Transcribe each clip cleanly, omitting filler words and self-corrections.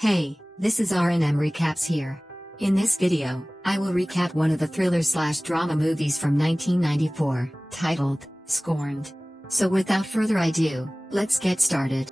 Hey, this is R&M Recaps here. In this video, I will recap one of the thriller/drama movies from 1994, titled, Scorned. So without further ado, let's get started.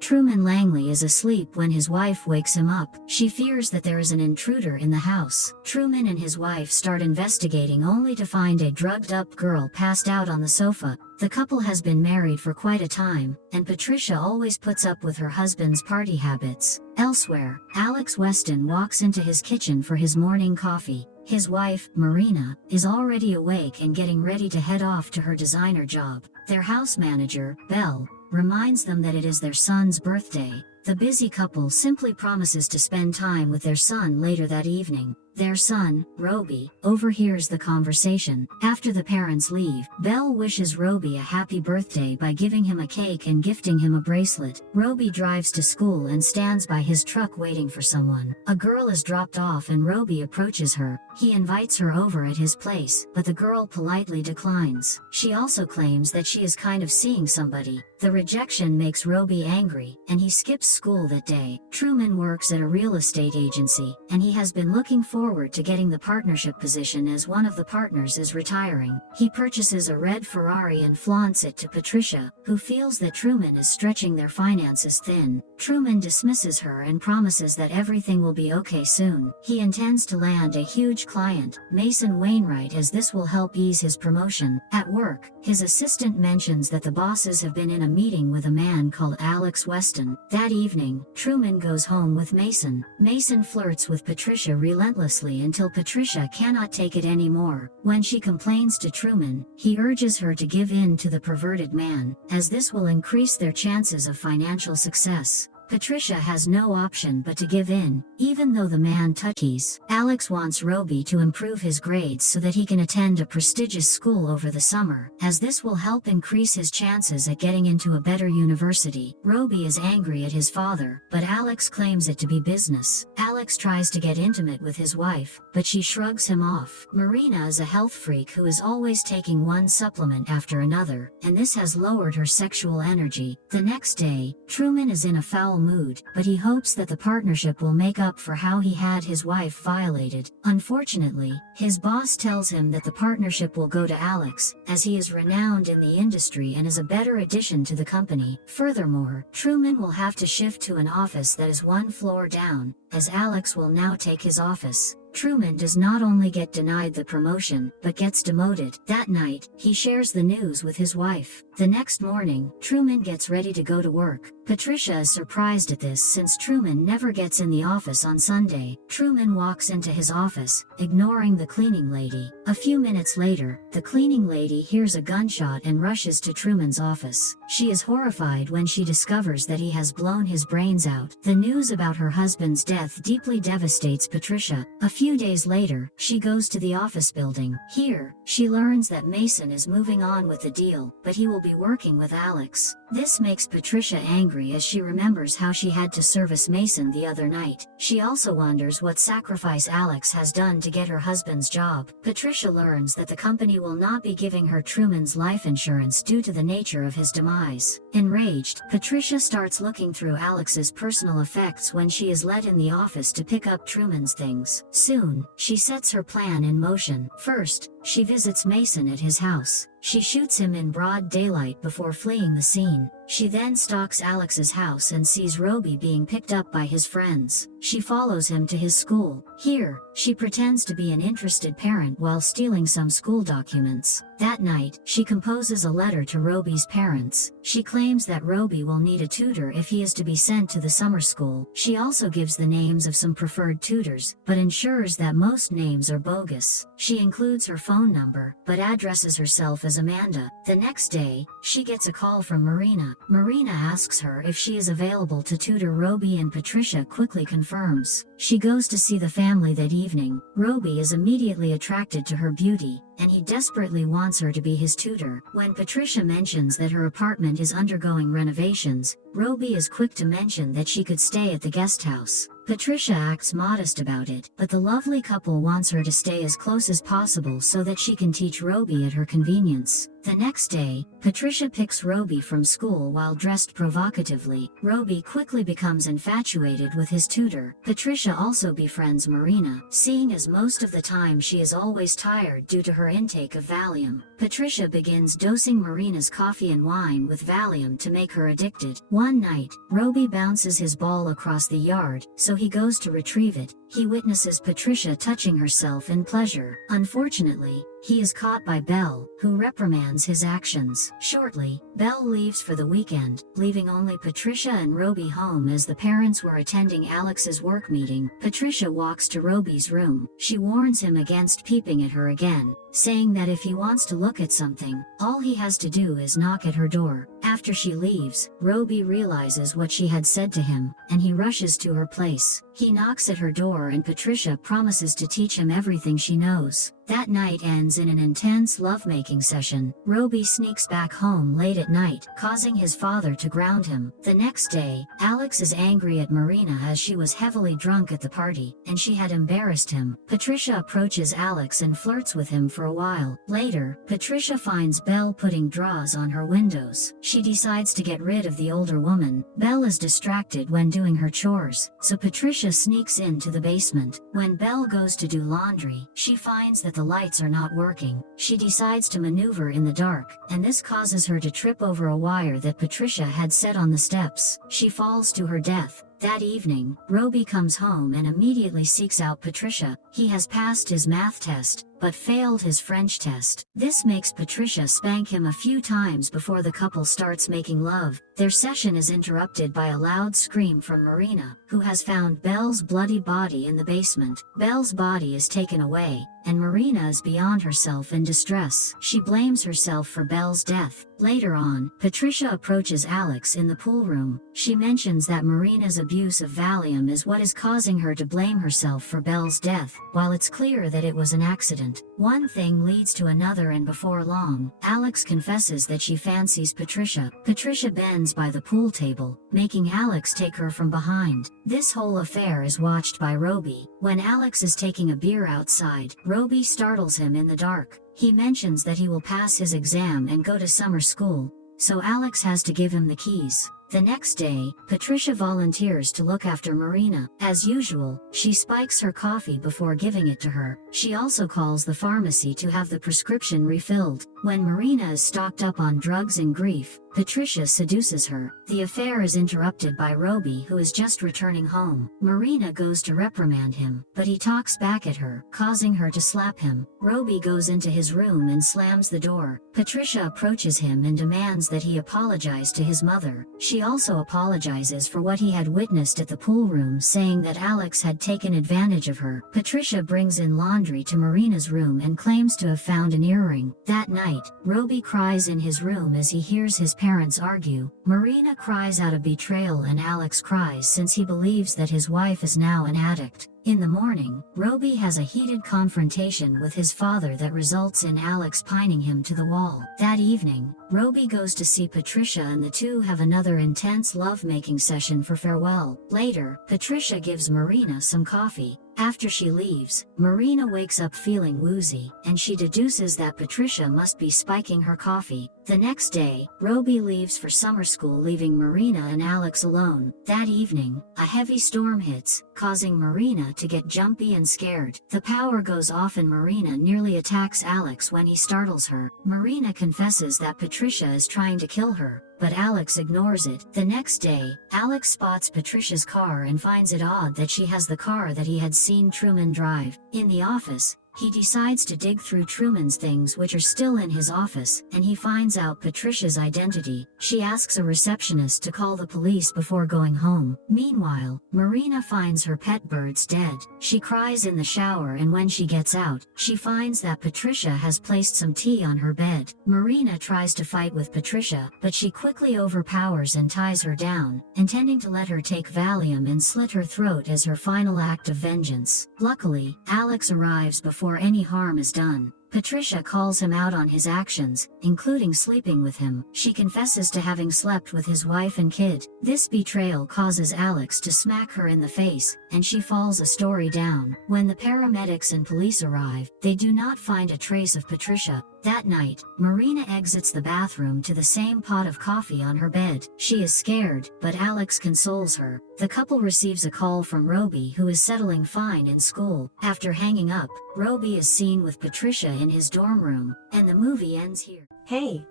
Truman Langley is asleep when his wife wakes him up. She fears that there is an intruder in the house. Truman and his wife start investigating only to find a drugged-up girl passed out on the sofa. The couple has been married for quite a time, and Patricia always puts up with her husband's party habits. Elsewhere, Alex Weston walks into his kitchen for his morning coffee. His wife, Marina, is already awake and getting ready to head off to her designer job. Their house manager, Belle, reminds them that it is their son's birthday. The busy couple simply promises to spend time with their son later that evening. Their son, Roby, overhears the conversation. After the parents leave, Belle wishes Roby a happy birthday by giving him a cake and gifting him a bracelet. Roby drives to school and stands by his truck waiting for someone. A girl is dropped off and Roby approaches her. He invites her over at his place, but the girl politely declines. She also claims that she is kind of seeing somebody. The rejection makes Roby angry, and he skips school that day. Truman works at a real estate agency, and he has been looking forward to getting the partnership position as one of the partners is retiring. He purchases a red Ferrari and flaunts it to Patricia, who feels that Truman is stretching their finances thin. Truman dismisses her and promises that everything will be okay soon. He intends to land a huge client, Mason Wainwright, as this will help ease his promotion. At work, his assistant mentions that the bosses have been in a meeting with a man called Alex Weston. That evening, Truman goes home with Mason. Mason flirts with Patricia relentlessly until Patricia cannot take it anymore. When she complains to Truman, he urges her to give in to the perverted man, as this will increase their chances of financial success. Patricia has no option but to give in, even though the man touches. Alex wants Roby to improve his grades so that he can attend a prestigious school over the summer, as this will help increase his chances at getting into a better university. Roby is angry at his father, but Alex claims it to be business. Alex tries to get intimate with his wife, but she shrugs him off. Marina is a health freak who is always taking one supplement after another, and this has lowered her sexual energy. The next day, Truman is in a foul mood, but he hopes that the partnership will make up for how he had his wife violated. Unfortunately, his boss tells him that the partnership will go to Alex, as he is renowned in the industry and is a better addition to the company. Furthermore, Truman will have to shift to an office that is one floor down, as Alex will now take his office. Truman does not only get denied the promotion, but gets demoted. That night, he shares the news with his wife. The next morning, Truman gets ready to go to work. Patricia is surprised at this since Truman never gets in the office on Sunday. Truman walks into his office, ignoring the cleaning lady. A few minutes later, the cleaning lady hears a gunshot and rushes to Truman's office. She is horrified when she discovers that he has blown his brains out. The news about her husband's death deeply devastates Patricia. A few days later, she goes to the office building. Here, she learns that Mason is moving on with the deal, but he will be working with Alex. This makes Patricia angry as she remembers how she had to service Mason the other night. She also wonders what sacrifice Alex has done to get her husband's job. Patricia learns that the company will not be giving her Truman's life insurance due to the nature of his demise. Enraged, Patricia starts looking through Alex's personal effects when she is let in the office to pick up Truman's things. Soon, she sets her plan in motion. First, she visits Mason at his house. She shoots him in broad daylight before fleeing the scene. She then stalks Alex's house and sees Roby being picked up by his friends. She follows him to his school. Here, she pretends to be an interested parent while stealing some school documents. That night, she composes a letter to Roby's parents. She claims that Roby will need a tutor if he is to be sent to the summer school. She also gives the names of some preferred tutors, but ensures that most names are bogus. She includes her phone number, but addresses herself as Amanda. The next day, she gets a call from Marina. Marina asks her if she is available to tutor Roby, and Patricia quickly confirms. She goes to see the family that evening. Roby is immediately attracted to her beauty, and he desperately wants her to be his tutor. When Patricia mentions that her apartment is undergoing renovations, Roby is quick to mention that she could stay at the guest house. Patricia acts modest about it, but the lovely couple wants her to stay as close as possible so that she can teach Roby at her convenience. The next day, Patricia picks Roby from school while dressed provocatively. Roby quickly becomes infatuated with his tutor. Patricia also befriends Marina, seeing as most of the time she is always tired due to her intake of Valium. Patricia begins dosing Marina's coffee and wine with Valium to make her addicted. One night, Roby bounces his ball across the yard, so he goes to retrieve it. He witnesses Patricia touching herself in pleasure. Unfortunately, he is caught by Belle, who reprimands his actions. Shortly, Belle leaves for the weekend, leaving only Patricia and Roby home as the parents were attending Alex's work meeting. Patricia walks to Roby's room. She warns him against peeping at her again, saying that if he wants to look at something, all he has to do is knock at her door. After she leaves, Roby realizes what she had said to him, and he rushes to her place. He knocks at her door and Patricia promises to teach him everything she knows. That night ends in an intense lovemaking session. Roby sneaks back home late at night, causing his father to ground him. The next day, Alex is angry at Marina as she was heavily drunk at the party, and she had embarrassed him. Patricia approaches Alex and flirts with him for a while. Later, Patricia finds Belle putting draws on her windows. She decides to get rid of the older woman. Belle is distracted when doing her chores, so Patricia sneaks into the basement. When Belle goes to do laundry, she finds that the lights are not working. She decides to maneuver in the dark, and this causes her to trip over a wire that Patricia had set on the steps. She falls to her death. That evening, Roby comes home and immediately seeks out Patricia. He has passed his math test, but failed his French test. This makes Patricia spank him a few times before the couple starts making love. Their session is interrupted by a loud scream from Marina, who has found Belle's bloody body in the basement. Belle's body is taken away, and Marina is beyond herself in distress. She blames herself for Belle's death. Later on, Patricia approaches Alex in the pool room. She mentions that Marina's abuse of Valium is what is causing her to blame herself for Belle's death, while it's clear that it was an accident. One thing leads to another, and before long, Alex confesses that she fancies Patricia. Patricia bends by the pool table, making Alex take her from behind. This whole affair is watched by Roby. When Alex is taking a beer outside, Roby startles him in the dark. He mentions that he will pass his exam and go to summer school, so Alex has to give him the keys. The next day, Patricia volunteers to look after Marina. As usual, she spikes her coffee before giving it to her. She also calls the pharmacy to have the prescription refilled. When Marina is stocked up on drugs and grief, Patricia seduces her. The affair is interrupted by Roby, who is just returning home. Marina goes to reprimand him, but he talks back at her, causing her to slap him. Roby goes into his room and slams the door. Patricia approaches him and demands that he apologize to his mother. She also apologizes for what he had witnessed at the pool room, saying that Alex had taken advantage of her. Patricia brings in laundry to Marina's room and claims to have found an earring. That night, Roby cries in his room as he hears his parents argue. Marina cries out of betrayal and Alex cries since he believes that his wife is now an addict. In the morning, Roby has a heated confrontation with his father that results in Alex pining him to the wall. That evening, Roby goes to see Patricia and the two have another intense love-making session for farewell. Later, Patricia gives Marina some coffee. After she leaves, Marina wakes up feeling woozy, and she deduces that Patricia must be spiking her coffee. The next day, Roby leaves for summer school, leaving Marina and Alex alone. That evening, a heavy storm hits, causing Marina to get jumpy and scared. The power goes off and Marina nearly attacks Alex when he startles her. Marina confesses that Patricia is trying to kill her, but Alex ignores it. The next day, Alex spots Patricia's car and finds it odd that she has the car that he had seen Truman drive. In the office, he decides to dig through Truman's things, which are still in his office, and he finds out Patricia's identity. She asks a receptionist to call the police before going home. Meanwhile, Marina finds her pet birds dead. She cries in the shower, and when she gets out, she finds that Patricia has placed some tea on her bed. Marina tries to fight with Patricia, but she quickly overpowers and ties her down, intending to let her take Valium and slit her throat as her final act of vengeance. Luckily, Alex arrives before any harm is done. Patricia calls him out on his actions, including sleeping with him. She confesses to having slept with his wife and kid. This betrayal causes Alex to smack her in the face, and she falls a story down. When the paramedics and police arrive, they do not find a trace of Patricia. That night, Marina exits the bathroom to the same pot of coffee on her bed. She is scared, but Alex consoles her. The couple receives a call from Roby, who is settling fine in school. After hanging up, Roby is seen with Patricia in his dorm room, and the movie ends here. Hey!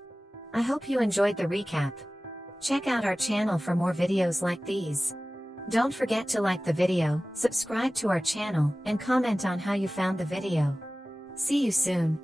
I hope you enjoyed the recap. Check out our channel for more videos like these. Don't forget to like the video, subscribe to our channel, and comment on how you found the video. See you soon.